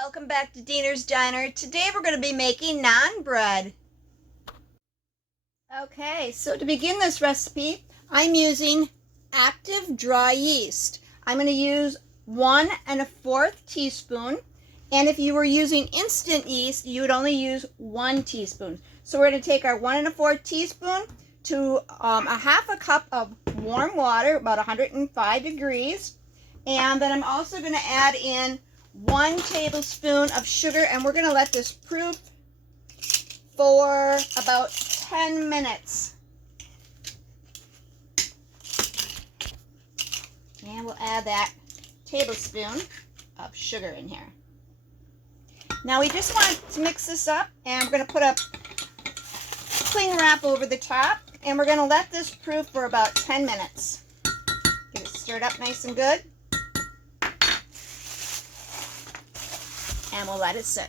Welcome back to Diener's Diner. Today we're going to be making naan bread. Okay, so to begin this recipe, I'm using active dry yeast. I'm going to use 1 1/4 teaspoon. And if you were using instant yeast, you would only use 1 teaspoon. So we're going to take our 1 1/4 teaspoon to a 1/2 cup of warm water, about 105 degrees. And then I'm also going to add in 1 tablespoon of sugar, and we're going to let this proof for about 10 minutes. And we'll add that tablespoon of sugar in here. Now we just want to mix this up, and we're going to put a cling wrap over the top, and we're going to let this proof for about 10 minutes. Get it stirred up nice and good. And we'll let it sit.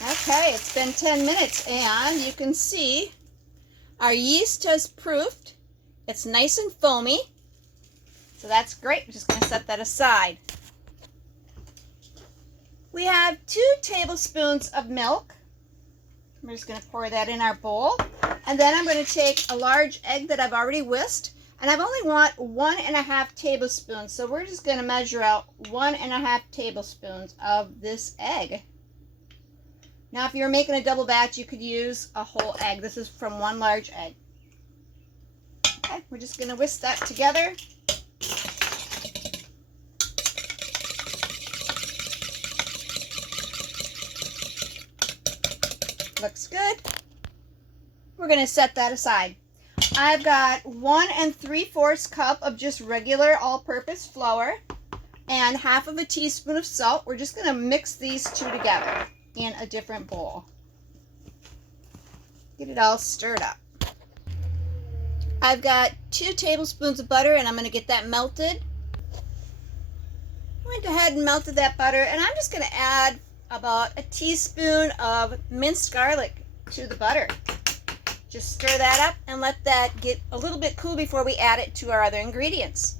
Okay, it's been 10 minutes and you can see our yeast has proofed. It's nice and foamy. So that's great. We're just going to set that aside. We have 2 tablespoons of milk. We're just going to pour that in our bowl. And then I'm going to take a large egg that I've already whisked. And I've only want 1 1/2 tablespoons, so we're just going to measure out 1 1/2 tablespoons of this egg. Now, if you're making a double batch, you could use a whole egg. This is from 1 large egg. Okay, we're just going to whisk that together. Looks good. We're going to set that aside. I've got 1 3/4 cup of just regular all-purpose flour and 1/2 teaspoon of salt. We're just going to mix these two together in a different bowl. Get it all stirred up. I've got 2 tablespoons of butter, and I'm going to get that melted. I went ahead and melted that butter, and I'm just going to add about a teaspoon of minced garlic to the butter. Just stir that up and let that get a little bit cool before we add it to our other ingredients.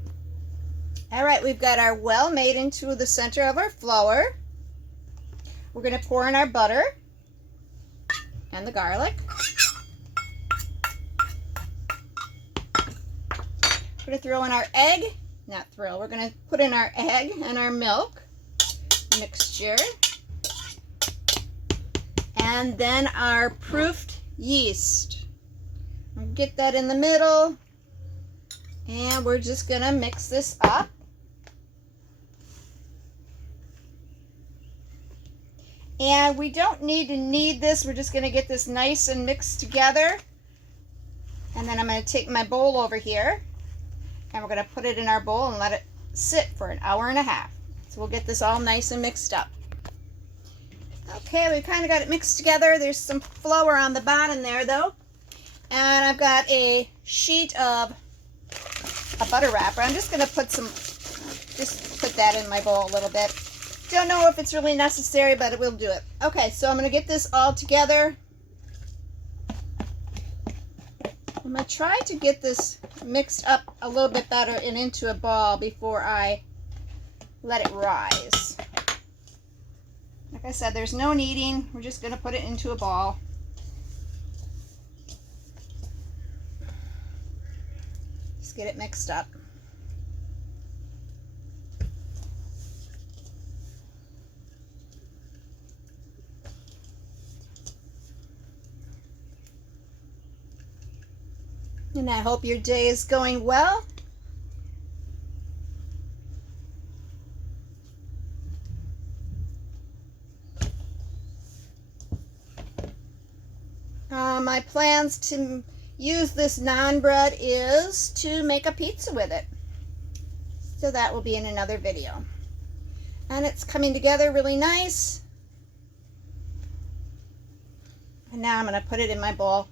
All right, we've got our well made into the center of our flour. We're going to pour in our butter and the garlic. We're going to throw in our egg. We're going to put in our egg and our milk mixture. And then our proofed yeast. Get that in the middle, and we're just going to mix this up. And we don't need to knead this. We're just going to get this nice and mixed together. And then I'm going to take my bowl over here, and we're going to put it in our bowl and let it sit for an hour and a half. So we'll get this all nice and mixed up. Okay, we've kind of got it mixed together. There's some flour on the bottom there, though. And I've got a sheet of a butter wrapper. I'm just going to put that in my bowl a little bit. Don't know if it's really necessary, but it will do it. Okay, so I'm going to get this all together. I'm going to try to get this mixed up a little bit better and into a ball before I let it rise. Like I said, there's no kneading. We're just going to put it into a ball. Get it mixed up. And I hope your day is going well. My plans to use this naan bread is to make a pizza with it. So that will be in another video. And it's coming together really nice. And now I'm going to put it in my bowl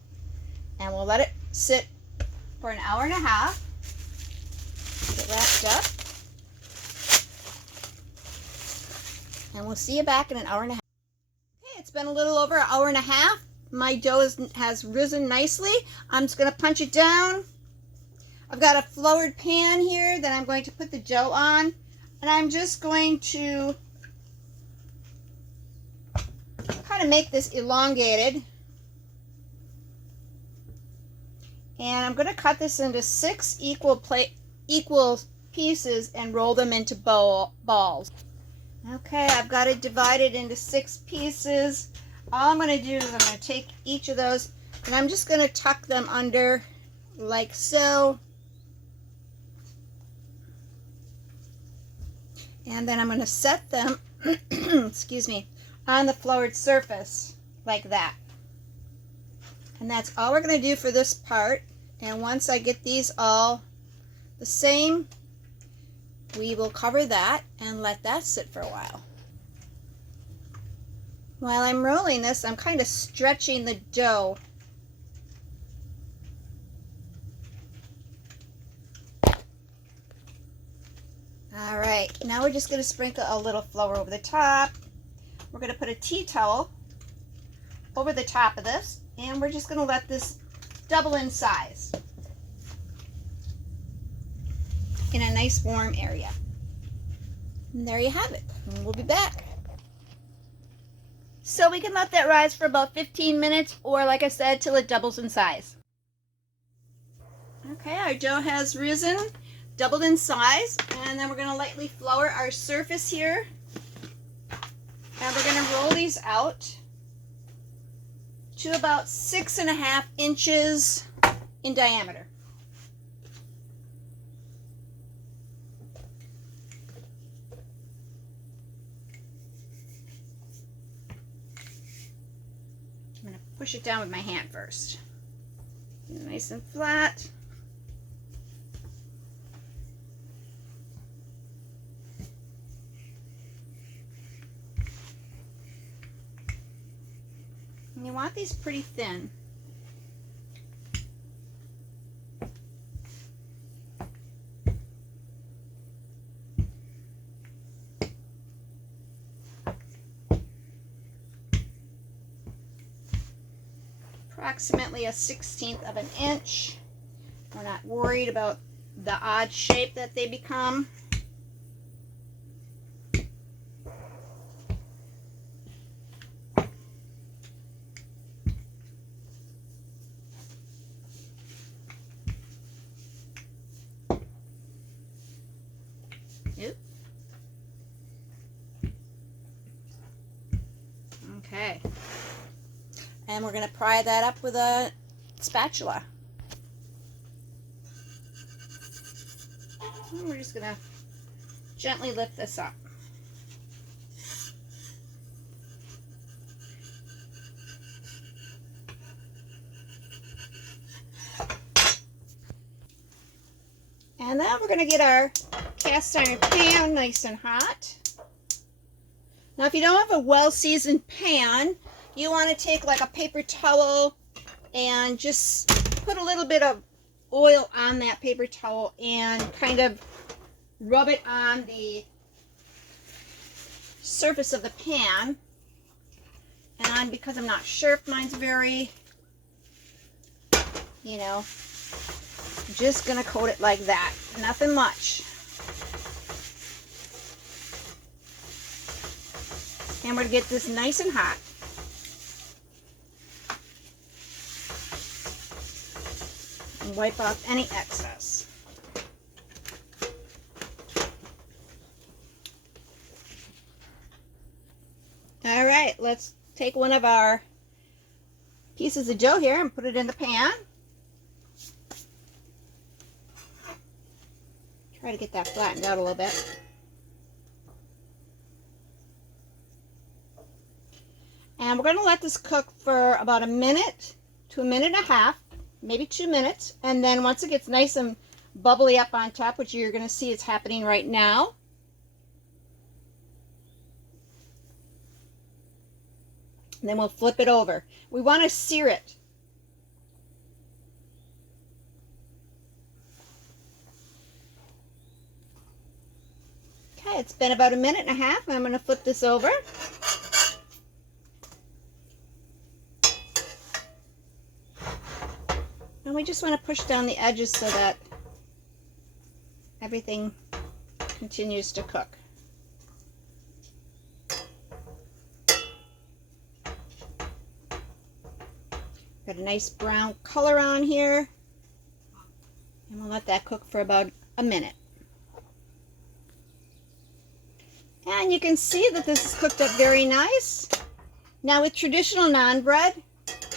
and we'll let it sit for an hour and a half. Get wrapped up. And we'll see you back in an hour and a half. Okay, it's been a little over an hour and a half. My dough has risen nicely. I'm just going to punch it down. I've got a floured pan here that I'm going to put the dough on. And I'm just going to going to make this elongated. And I'm going to cut this into 6 equal pieces and roll them into balls. Okay, I've got it divided into 6 pieces. All I'm going to do is I'm going to take each of those and I'm just going to tuck them under like so. And then I'm going to set them, excuse me, on the floured surface like that. And that's all we're going to do for this part. And once I get these all the same, we will cover that and let that sit for a while. While I'm rolling this, I'm kind of stretching the dough. All right, now we're just going to sprinkle a little flour over the top. We're going to put a tea towel over the top of this, and we're just going to let this double in size in a nice warm area. And there you have it. And we'll be back. So we can let that rise for about 15 minutes, or like I said, till it doubles in size. Okay, our dough has risen, doubled in size, and then we're going to lightly flour our surface here. And we're going to roll these out to about 6.5 inches in diameter. I'm going to push it down with my hand first. Nice and flat. And you want these pretty thin. Approximately a 1/16 of an inch. We're not worried about the odd shape that they become. Okay. And we're going to pry that up with a spatula. And we're just going to gently lift this up. And then we're going to get our cast iron pan nice and hot. Now if you don't have a well-seasoned pan, you want to take like a paper towel and just put a little bit of oil on that paper towel and kind of rub it on the surface of the pan. And because I'm not sure if mine's very, I'm just going to coat it like that. Nothing much. And we're going to get this nice and hot. And wipe off any excess. All right, let's take one of our pieces of dough here and put it in the pan. Try to get that flattened out a little bit. And we're going to let this cook for about 1 minute to 1.5 minutes, maybe 2 minutes. And then once it gets nice and bubbly up on top, which you're going to see is happening right now, and then we'll flip it over. We want to sear it. Okay, it's been about 1.5 minutes. I'm going to flip this over. And we just want to push down the edges so that everything continues to cook. Got a nice brown color on here. And we'll let that cook for about a minute. And you can see that this is cooked up very nice. Now with traditional naan bread,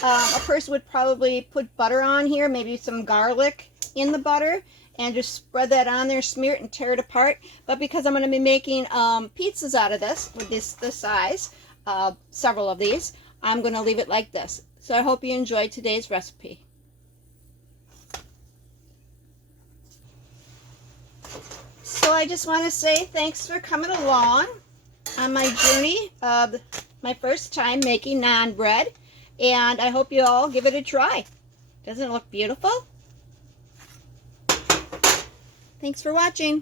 a person would probably put butter on here, maybe some garlic in the butter, and just spread that on there, smear it, and tear it apart. But because I'm going to be making pizzas out of this, with this size, several of these, I'm going to leave it like this. So I hope you enjoyed today's recipe. So I just want to say thanks for coming along on my journey of my first time making naan bread. And I hope you all give it a try. Doesn't it look beautiful? Thanks for watching.